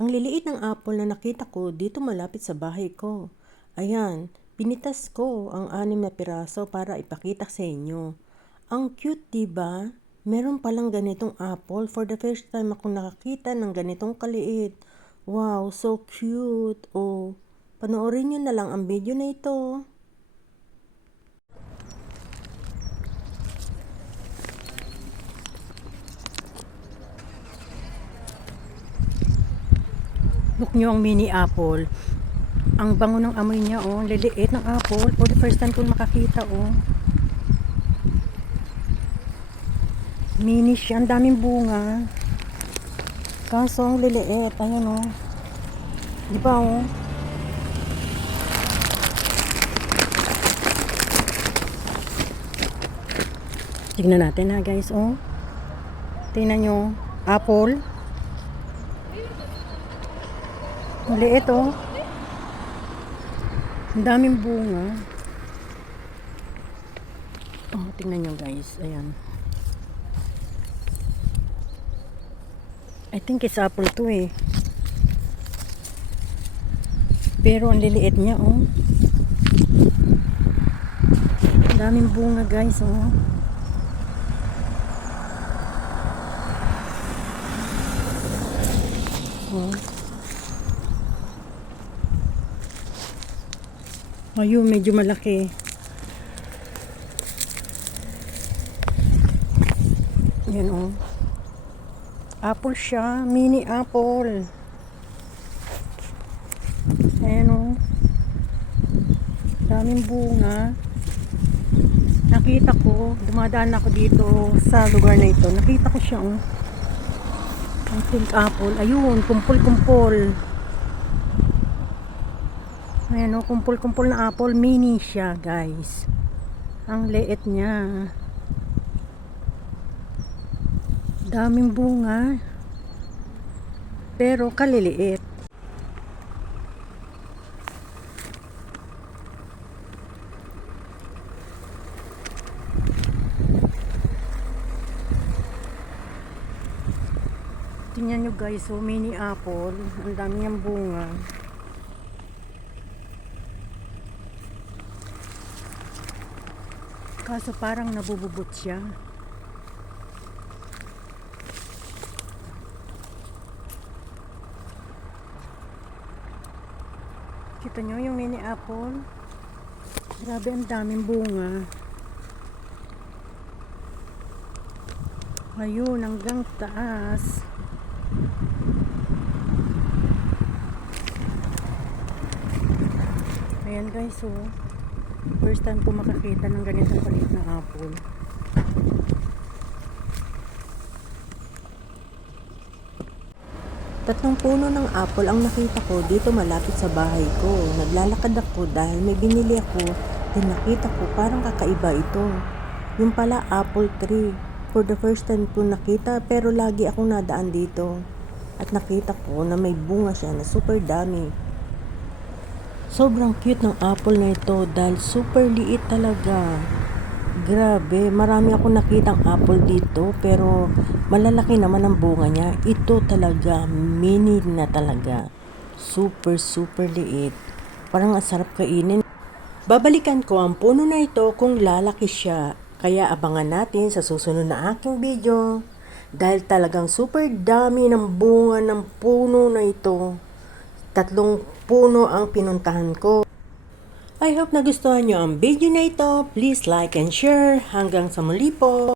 Ang liliit ng apple na nakita ko dito malapit sa bahay ko. Ayan, pinitas ko ang 6 na piraso para ipakita sa inyo. Ang cute, diba? Meron palang ganitong apple. For the first time akong nakakita ng ganitong kaliit. Wow, so cute. Oh, panoorin nyo na lang ang video na ito. Look nyo ang mini apple. Ang bango ng amoy niya, oh. Liliit ng apple. For the first time ko makakita, oh. Mini siya. Ang daming bunga. Kaso ang liliit. Ayan, oh. Diba, oh. Tignan natin, ha, guys, oh. Tingnan nyo. Apple. Ang liit, oh. Ang daming bunga. Oh, tingnan nyo, guys. Ayan. I think it's apple to, eh. Pero ang liliit niya, oh. Ang daming bunga, guys, oh. Oh. Ayun, medyo malaki. Yan, oh. Apple siya. Mini apple. Ayan, oh. Daming bunga. Nakita ko, dumadaan ako dito sa lugar na ito. Nakita ko siya, oh. Ang pink apple. Ayun, kumpul-kumpul. Ayan, oh, kumpul-kumpul na apple. Mini siya, guys. Ang liit niya. Daming bunga. Pero kaliliit. Tingnan nyo, guys, oh, mini apple. Ang dami niyang bunga. Kaso parang nabububot siya. Kita nyo yung mini apple? Grabe, ang daming bunga. Ayun, hanggang taas. Ayan, guys, oh. First time ko makakita ng ganitong palit na apple. Tatlong puno ng apple ang nakita ko dito malapit sa bahay ko. Naglalakad ako dahil may binili ako. Then nakita ko parang kakaiba ito. Yung pala apple tree. For the first time ko nakita, pero lagi akong nadaan dito. At nakita ko na may bunga siya na super dami. Sobrang cute ng apple na ito dahil super liit talaga. Grabe, marami akong nakitang apple dito pero malalaki naman ang bunga niya. Ito talaga, mini na talaga. Super liit. Parang ang sarap kainin. Babalikan ko ang puno na ito kung lalaki siya. Kaya abangan natin sa susunod na aking video. Dahil talagang super dami ng bunga ng puno na ito. 3 puno ang pinuntahan ko. I hope nagustuhan nyo ang video na ito. Please like and share. Hanggang sa muli po.